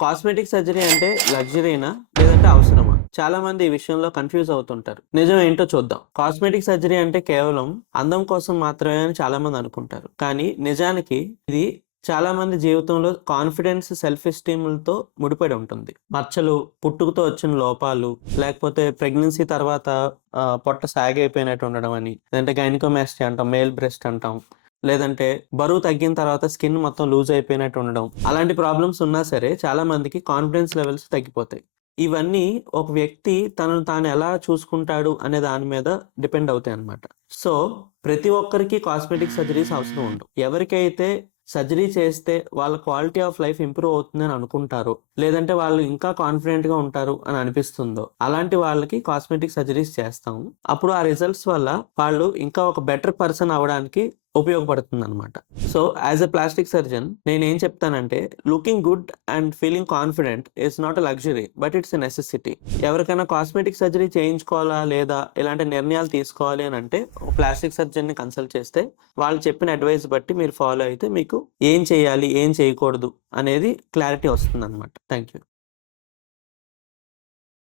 Cosmetic surgery అంటే లగ్జరీనా? లేదంటే అవసరమా? చాలా మంది ఈ విషయంలో కన్‌ఫ్యూజ్ అవుతుంటారు. నిజం ఏంటో చూద్దాం. కాస్మెటిక్ సర్జరీ అంటే కేవలం అందం కోసం మాత్రమే అని చాలా మంది అనుకుంటారు. కానీ నిజానికి ఇది చాలా మంది జీవితంలో కాన్ఫిడెన్స్, సెల్ఫ్ ఎస్టీమ్‌లతో ముడిపడి ఉంటుంది. మచ్చలు, పుట్టుకతో వచ్చిన లోపాలు, లేకపోతే ప్రెగ్నెన్సీ తర్వాత పొట్ట సాగైపోయినట్టు ఉండడం అని, లేదంటే గైనకోమాస్టియా అంటాం, మేల్ బ్రెస్ట్ అంటాం. లేదంటే బరువు తగ్గిన తర్వాత స్కిన్ మొత్తం లూజ్ అయిపోయినట్టు ఉండడం. అలాంటి ప్రాబ్లమ్స్ ఉన్నా సరే చాలా మందికి కాన్ఫిడెన్స్ లెవెల్స్ తగ్గిపోతాయి. ఇవన్నీ ఒక వ్యక్తి తనను తాను ఎలా చూసుకుంటాడు అనే దాని మీద డిపెండ్ అవుతాయన్నమాట. సో, ప్రతి ఒక్కరికి కాస్మెటిక్ సర్జరీస్ అవసరం ఉండవు. ఎవరికైతే సర్జరీ చేస్తే వాళ్ళ క్వాలిటీ ఆఫ్ లైఫ్ ఇంప్రూవ్ అవుతుందని అనుకుంటారో, లేదంటే వాళ్ళు ఇంకా కాన్ఫిడెంట్‌గా ఉంటారు అని అనిపిస్తుందో, అలాంటి వాళ్ళకి కాస్మెటిక్ సర్జరీస్ చేస్తాము. అప్పుడు ఆ రిజల్ట్స్ వల్ల వాళ్ళు ఇంకా ఒక బెటర్ పర్సన్ అవ్వడానికి ఉపయోగపడుతుందనమాట. So, as a plastic surgeon నేనేం చెప్తానంటే, looking good and feeling confident is not a luxury. But it's a necessity. ఎవరికైనా కాస్మెటిక్ సర్జరీ చేయించుకోవాలా? లేదా? ఇలాంటి నిర్ణయాలు తీసుకోవాలి అనంటే, ఒక ప్లాస్టిక్ సర్జన్‌ని కన్సల్ట్ చేస్తే, వాళ్ళు చెప్పిన అడ్వైస్ బట్టి మీరు ఫాలో అయితే మీకు ఏం చేయాలి? ఏం చేయకూడదు? అనేది క్లారిటీ వస్తుందనమాట. Thank you.